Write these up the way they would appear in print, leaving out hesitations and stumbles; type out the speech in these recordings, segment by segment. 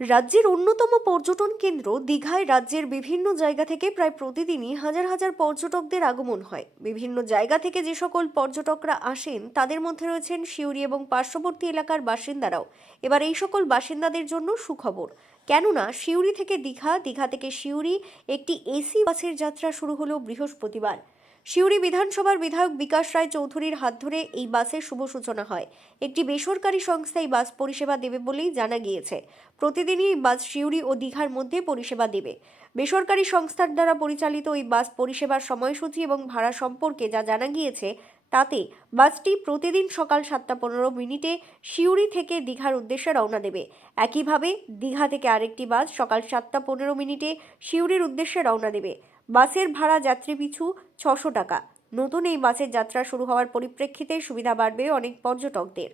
রাজ্যের অন্যতম পর্যটন কেন্দ্র দীঘায় রাজ্যের বিভিন্ন জায়গা থেকে প্রায় প্রতিদিনই হাজার হাজার পর্যটকদের আগমন হয়। বিভিন্ন জায়গা থেকে যে সকল পর্যটকরা আসেন তাদের মধ্যে রয়েছেন সিউড়ি এবং পার্শ্ববর্তী এলাকার বাসিন্দারাও। এবার এই সকল বাসিন্দাদের জন্য সুখবর, কেননা সিউড়ি থেকে দীঘা, দীঘা থেকে সিউড়ি একটি এসি বাসের যাত্রা শুরু হলো বৃহস্পতিবার। সিউড়ি বিধানসভার বিধায়ক বিকাশ রায় চৌধুরীর হাত ধরে এই বাসের শুভ সূচনা হয়। একটি বেসরকারি সংস্থা এই বাস পরিষেবা দেবে বলেই জানা গিয়েছে। প্রতিদিনই এই বাস সিউড়ি ও দীঘার মধ্যে পরিষেবা দেবে। বেসরকারি সংস্থার দ্বারা পরিচালিত এই বাস পরিষেবার সময়সূচি এবং ভাড়া সম্পর্কে যা জানা গিয়েছে, তাতে বাসটি প্রতিদিন সকাল 7:15 সিউড়ি থেকে দীঘার উদ্দেশ্যে রওনা দেবে। একইভাবে দীঘা থেকে আরেকটি বাস সকাল 7:15 সিউড়ির উদ্দেশ্যে রওনা দেবে। বাসের ভাড়া যাত্রী পিছু 600 টাকা। নতুন এই বাসের যাত্রা শুরু হওয়ার পরিপ্রেক্ষিতে সুবিধা বাড়বে অনেক পর্যটকদের।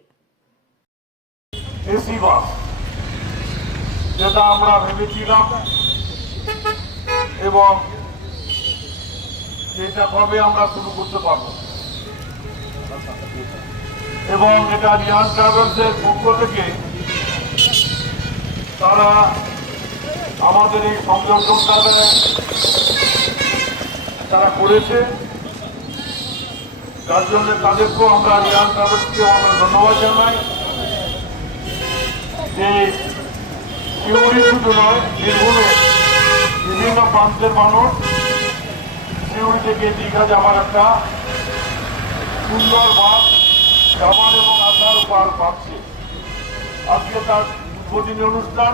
এসি বাস যেটা আমরা ভেবেছিলাম এবং যেটা কবে আমরা শুরু করতে পারব, এবং এটা রিয়ান ট্রাভেলসের পক্ষ থেকে তারা আমাদের এই সংযোগটা তারা করেছে, যার জন্য তাদেরকেও আমরা রিয়ান ট্রাভেলসকে আমরা ধন্যবাদ জানাই। যে সিউড়ি শুধু নয়, বীরভূমের বিভিন্ন প্রান্তের মানুষ সিউড়ি থেকে দীঘা যাওয়ার একটা সুন্দর বাস যাওয়ার এবং আসার উপায় পাচ্ছে। আজকে তার উদ্বোধনী অনুষ্ঠান